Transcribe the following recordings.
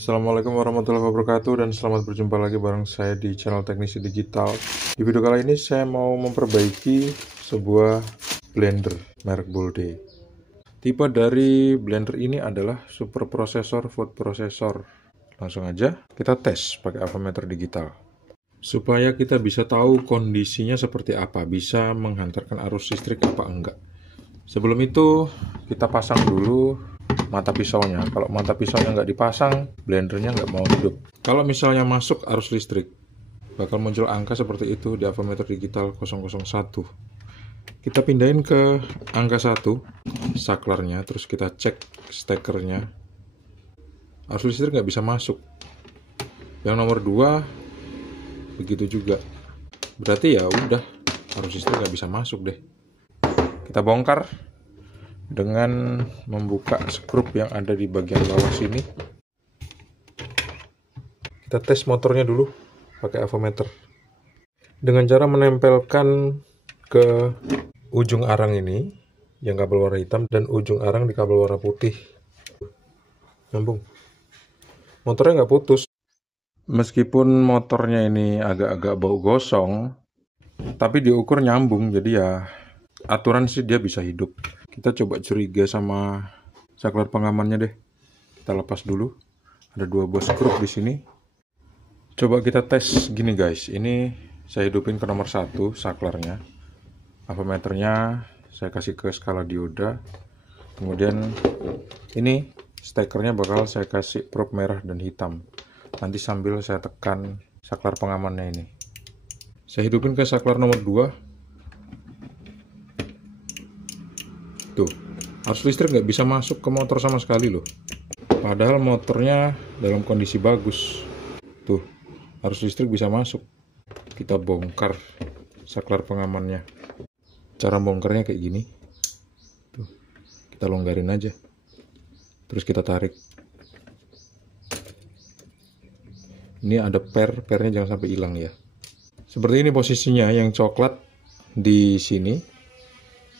Assalamualaikum warahmatullahi wabarakatuh dan selamat berjumpa lagi bareng saya di channel Teknisi Digital. Di video kali ini saya mau memperbaiki sebuah blender merek Boulde. Tipe dari blender ini adalah super processor food processor. Langsung aja kita tes pakai avometer digital. Supaya kita bisa tahu kondisinya seperti apa, bisa menghantarkan arus listrik apa enggak. Sebelum itu kita pasang dulu mata pisaunya. Kalau mata pisaunya nggak dipasang, blendernya nggak mau hidup. Kalau misalnya masuk arus listrik, bakal muncul angka seperti itu di avometer digital 001. Kita pindahin ke angka 1, saklarnya, terus kita cek stekernya. Arus listrik nggak bisa masuk. Yang nomor 2, begitu juga. Berarti ya udah, arus listrik nggak bisa masuk deh. Kita bongkar dengan membuka skrup yang ada di bagian bawah sini. Kita tes motornya dulu pakai avometer dengan cara menempelkan ke ujung arang ini yang kabel warna hitam dan ujung arang di kabel warna putih. Nyambung. Motornya nggak putus. Meskipun motornya ini agak-agak bau gosong, tapi diukur nyambung, jadi ya aturan sih dia bisa hidup. Kita coba curiga sama saklar pengamannya deh. Kita lepas dulu. Ada 2 buah skrup di sini. Coba kita tes gini guys. Ini saya hidupin ke nomor 1 saklarnya. Avometernya saya kasih ke skala dioda. Kemudian ini stekernya bakal saya kasih probe merah dan hitam. Nanti sambil saya tekan saklar pengamannya ini. Saya hidupin ke saklar nomor 2. Tuh, arus listrik nggak bisa masuk ke motor sama sekali loh. Padahal motornya dalam kondisi bagus. Tuh, arus listrik bisa masuk. Kita bongkar saklar pengamannya. Cara bongkarnya kayak gini. Tuh, kita longgarin aja. Terus kita tarik. Ini ada pernya jangan sampai hilang ya. Seperti ini posisinya, yang coklat di sini,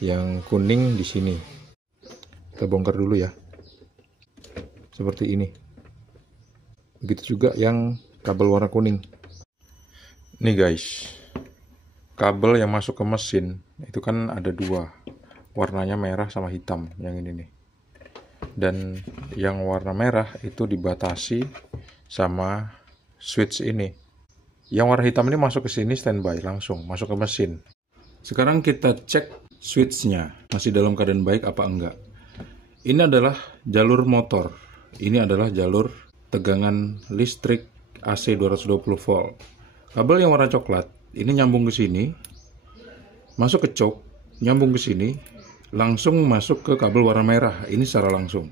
yang kuning di sini. Kita bongkar dulu ya. Seperti ini. Begitu juga yang kabel warna kuning. Nih guys. Kabel yang masuk ke mesin itu kan ada 2. Warnanya merah sama hitam, yang ini nih. Dan yang warna merah itu dibatasi sama switch ini. Yang warna hitam ini masuk ke sini standby, langsung masuk ke mesin. Sekarang kita cek switchnya masih dalam keadaan baik apa enggak. Ini adalah jalur motor. Ini adalah jalur tegangan listrik AC 220 volt. Kabel yang warna coklat ini nyambung ke sini, masuk ke cok, nyambung ke sini, langsung masuk ke kabel warna merah. Ini secara langsung.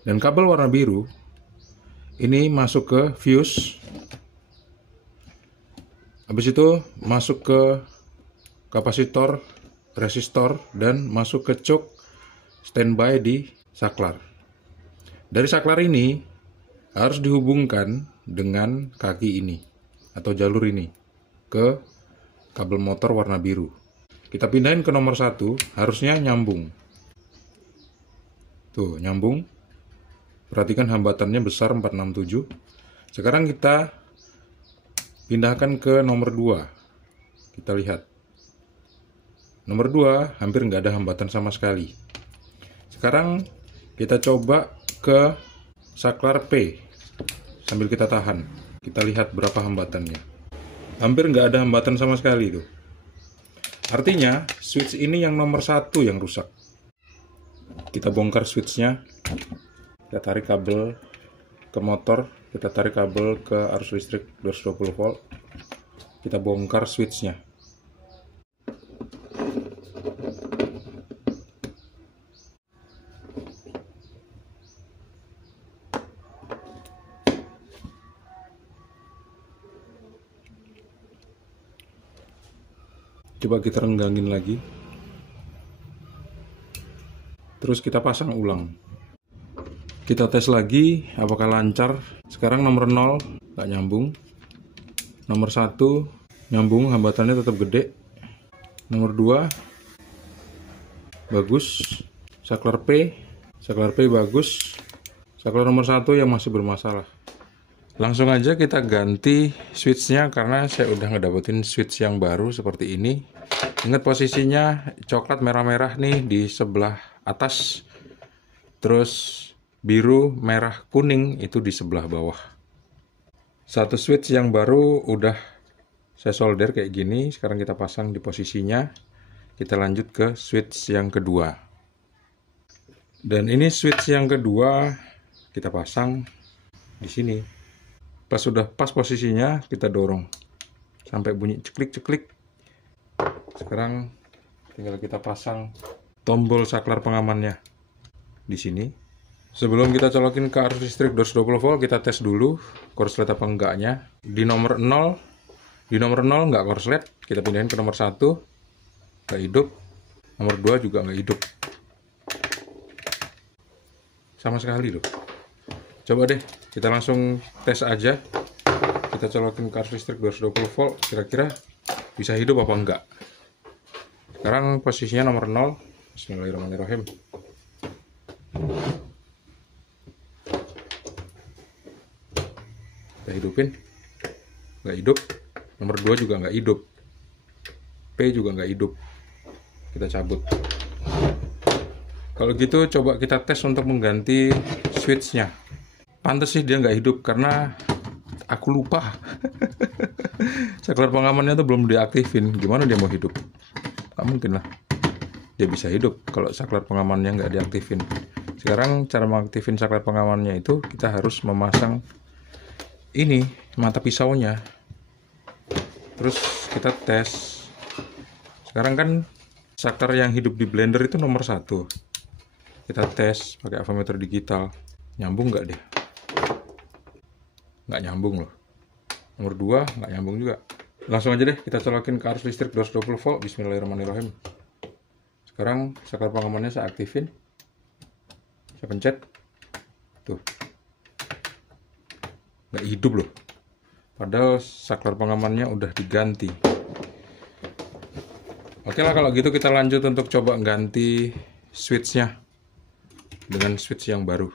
Dan kabel warna biru ini masuk ke fuse. Habis itu masuk ke kapasitor, resistor, dan masuk ke cok standby di saklar. Dari saklar ini harus dihubungkan dengan kaki ini atau jalur ini ke kabel motor warna biru. Kita pindahin ke nomor 1, harusnya nyambung. Tuh, nyambung. Perhatikan hambatannya besar 467. Sekarang kita pindahkan ke nomor 2. Kita lihat. Nomor 2 hampir nggak ada hambatan sama sekali. Sekarang kita coba ke saklar P sambil kita tahan. Kita lihat berapa hambatannya. Hampir nggak ada hambatan sama sekali tuh. Artinya switch ini yang nomor 1 yang rusak. Kita bongkar switchnya. Kita tarik kabel ke motor. Kita tarik kabel ke arus listrik 220 volt. Kita bongkar switchnya. Coba kita renggangin lagi. Terus kita pasang ulang. Kita tes lagi apakah lancar. Sekarang nomor 0 nggak nyambung. Nomor 1 nyambung, hambatannya tetap gede. Nomor 2 bagus. Saklar P bagus. Saklar nomor 1 yang masih bermasalah. Langsung aja kita ganti switchnya karena saya udah ngedapetin switch yang baru seperti ini. Ingat posisinya coklat merah-merah nih di sebelah atas, terus biru merah kuning itu di sebelah bawah. Satu switch yang baru udah saya solder kayak gini. Sekarang kita pasang di posisinya. Kita lanjut ke switch yang kedua. Dan ini switch yang kedua kita pasang di sini. Pas sudah pas posisinya, kita dorong sampai bunyi ceklik-ceklik. Sekarang tinggal kita pasang tombol saklar pengamannya di sini. Sebelum kita colokin ke arus listrik 220 volt, kita tes dulu korslet apa enggaknya. Di nomor 0 enggak korslet, kita pindahin ke nomor 1, nggak hidup. Nomor 2 juga nggak hidup. Sama sekali loh. Coba deh, kita langsung tes aja. Kita colokin ke arus listrik 220 volt, kira-kira bisa hidup apa enggak. Sekarang posisinya nomor 0. Bismillahirrahmanirrahim. Kita hidupin. Nggak hidup. Nomor 2 juga nggak hidup. P juga nggak hidup. Kita cabut. Kalau gitu coba kita tes untuk mengganti switchnya. Pantes sih dia nggak hidup karena aku lupa. Saklar pengamannya tuh belum diaktifin. Gimana dia mau hidup? Nggak mungkin lah dia bisa hidup kalau saklar pengamannya nggak diaktifin. Sekarang cara mengaktifin saklar pengamannya itu kita harus memasang ini mata pisaunya. Terus kita tes. Sekarang kan saklar yang hidup di blender itu nomor 1. Kita tes pakai avometer digital. Nyambung nggak dia? Nggak nyambung loh. Nomor 2 nggak nyambung juga. Langsung aja deh kita colokin ke arus listrik 220 volt. Bismillahirrahmanirrahim. Sekarang saklar pengamannya saya aktifin. Saya pencet. Tuh. Nggak hidup loh. Padahal saklar pengamannya udah diganti. Oke lah kalau gitu kita lanjut untuk coba ganti switchnya dengan switch yang baru.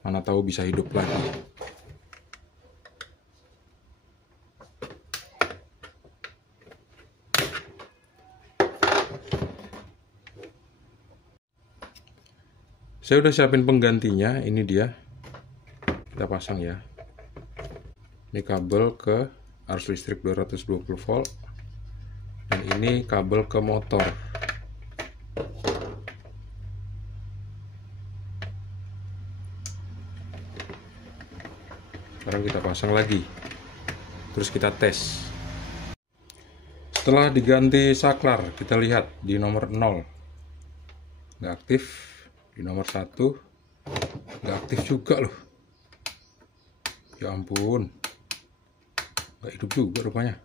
Mana tahu bisa hidup lagi. Saya udah siapin penggantinya, ini dia. Kita pasang ya. Ini kabel ke arus listrik 220 volt. Dan ini kabel ke motor. Sekarang kita pasang lagi. Terus kita tes. Setelah diganti saklar, kita lihat di nomor 0. Nggak aktif. Di nomor 1 nggak aktif juga loh. Ya ampun, nggak hidup juga rupanya.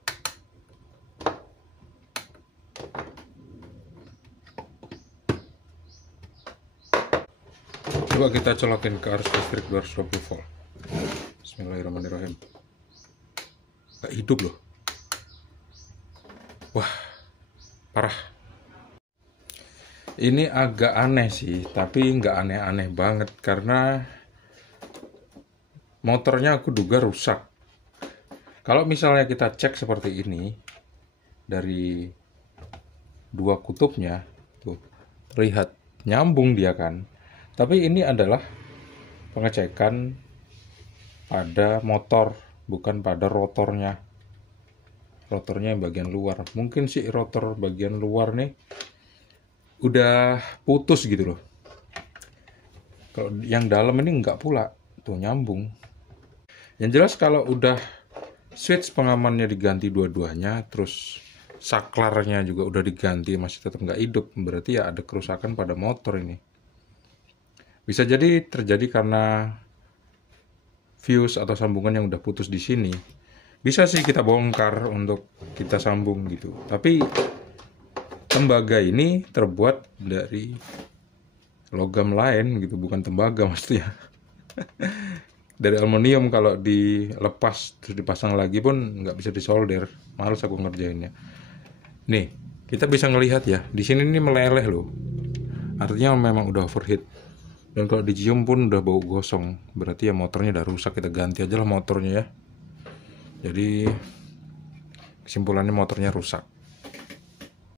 Coba kita colokin ke arus listrik 220 volt. Bismillahirrahmanirrahim. Nggak hidup loh. Wah, parah. Ini agak aneh sih, tapi nggak aneh-aneh banget karena motornya aku duga rusak. Kalau misalnya kita cek seperti ini dari dua kutubnya, tuh terlihat nyambung dia kan. Tapi ini adalah pengecekan pada motor, bukan pada rotornya. Rotornya yang bagian luar. Mungkin sih rotor bagian luar nih udah putus gitu loh. Kalau yang dalam ini nggak pula, tuh nyambung. Yang jelas kalau udah switch pengamannya diganti dua-duanya, terus saklarnya juga udah diganti masih tetap nggak hidup, berarti ya ada kerusakan pada motor ini. Bisa jadi terjadi karena fuse atau sambungan yang udah putus di sini. Bisa sih kita bongkar untuk kita sambung gitu. Tapi tembaga ini terbuat dari logam lain gitu, bukan tembaga maksudnya. Dari aluminium, kalau dilepas terus dipasang lagi pun nggak bisa disolder. Males aku ngerjainnya. Nih, kita bisa ngelihat ya, di sini ini meleleh loh. Artinya memang udah overheat. Dan kalau dicium pun udah bau gosong, berarti ya motornya udah rusak. Kita ganti aja lah motornya ya. Jadi kesimpulannya motornya rusak.